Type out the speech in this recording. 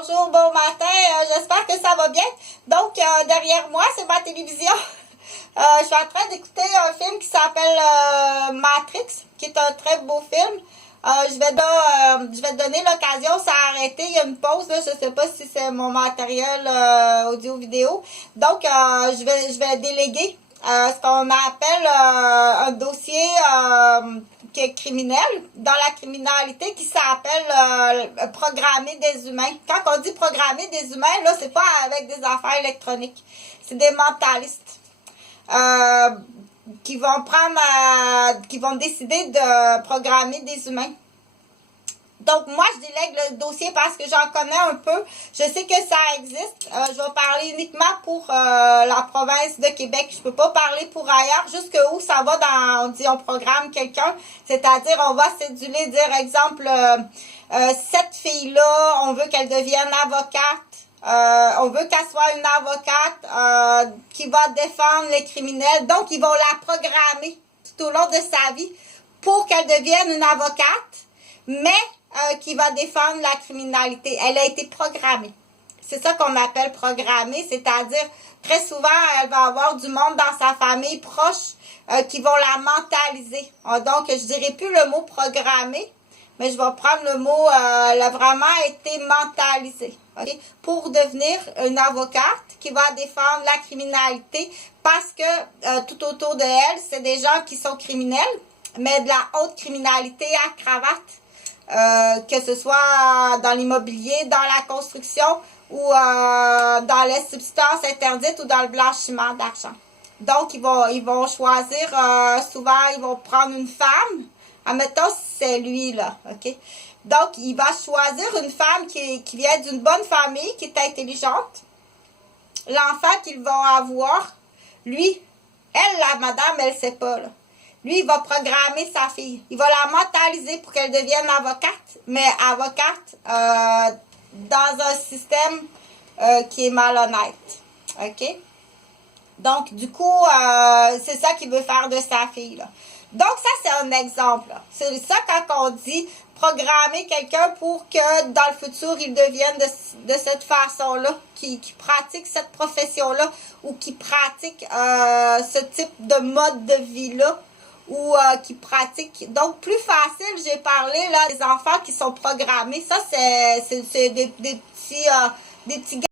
Bonjour, bon matin, j'espère que ça va bien. Donc, derrière moi, c'est ma télévision. Je suis en train d'écouter un film qui s'appelle Matrix, qui est un très beau film. Je vais te donner l'occasion, ça a arrêté, il y a une pause, là, je ne sais pas si c'est mon matériel audio-vidéo. Donc, je vais déléguer ce qu'on appelle un dossier qui est criminel, dans la criminalité, qui s'appelle programmer des humains. Quand on dit programmer des humains, là, c'est pas avec des affaires électroniques. C'est des mentalistes qui vont décider de programmer des humains. Donc, moi, je délègue le dossier parce que j'en connais un peu. Je sais que ça existe. Je vais parler uniquement pour la province de Québec. Je peux pas parler pour ailleurs. Jusqu'où ça va dans, on dit, on programme quelqu'un. C'est-à-dire, on va céduler, dire, exemple, cette fille-là, on veut qu'elle devienne avocate. On veut qu'elle soit une avocate qui va défendre les criminels. Donc, ils vont la programmer tout au long de sa vie pour qu'elle devienne une avocate, mais qui va défendre la criminalité. Elle a été programmée. C'est ça qu'on appelle programmer, c'est-à-dire, très souvent, elle va avoir du monde dans sa famille proche qui vont la mentaliser. Donc, je dirais plus le mot programmer, mais je vais prendre le mot, elle a vraiment été mentalisée, okay? Pour devenir une avocate qui va défendre la criminalité parce que tout autour de elle, c'est des gens qui sont criminels, mais de la haute criminalité à cravate. Que ce soit dans l'immobilier, dans la construction ou dans les substances interdites ou dans le blanchiment d'argent. Donc, ils vont choisir, souvent, ils vont prendre une femme. Admettons, c'est lui, là, OK? Donc, il va choisir une femme qui vient d'une bonne famille, qui est intelligente. L'enfant qu'ils vont avoir, lui, elle, la madame, elle ne sait pas, là. Lui, il va programmer sa fille. Il va la mentaliser pour qu'elle devienne avocate, mais avocate dans un système qui est malhonnête. OK? Donc, du coup, c'est ça qu'il veut faire de sa fille, là. Donc, ça, c'est un exemple. C'est ça quand on dit programmer quelqu'un pour que dans le futur, il devienne de cette façon-là, qui pratique cette profession-là ou qui pratique ce type de mode de vie-là. Ou qui pratiquent. Donc, plus facile, j'ai parlé, là, des enfants qui sont programmés. Ça, c'est des petits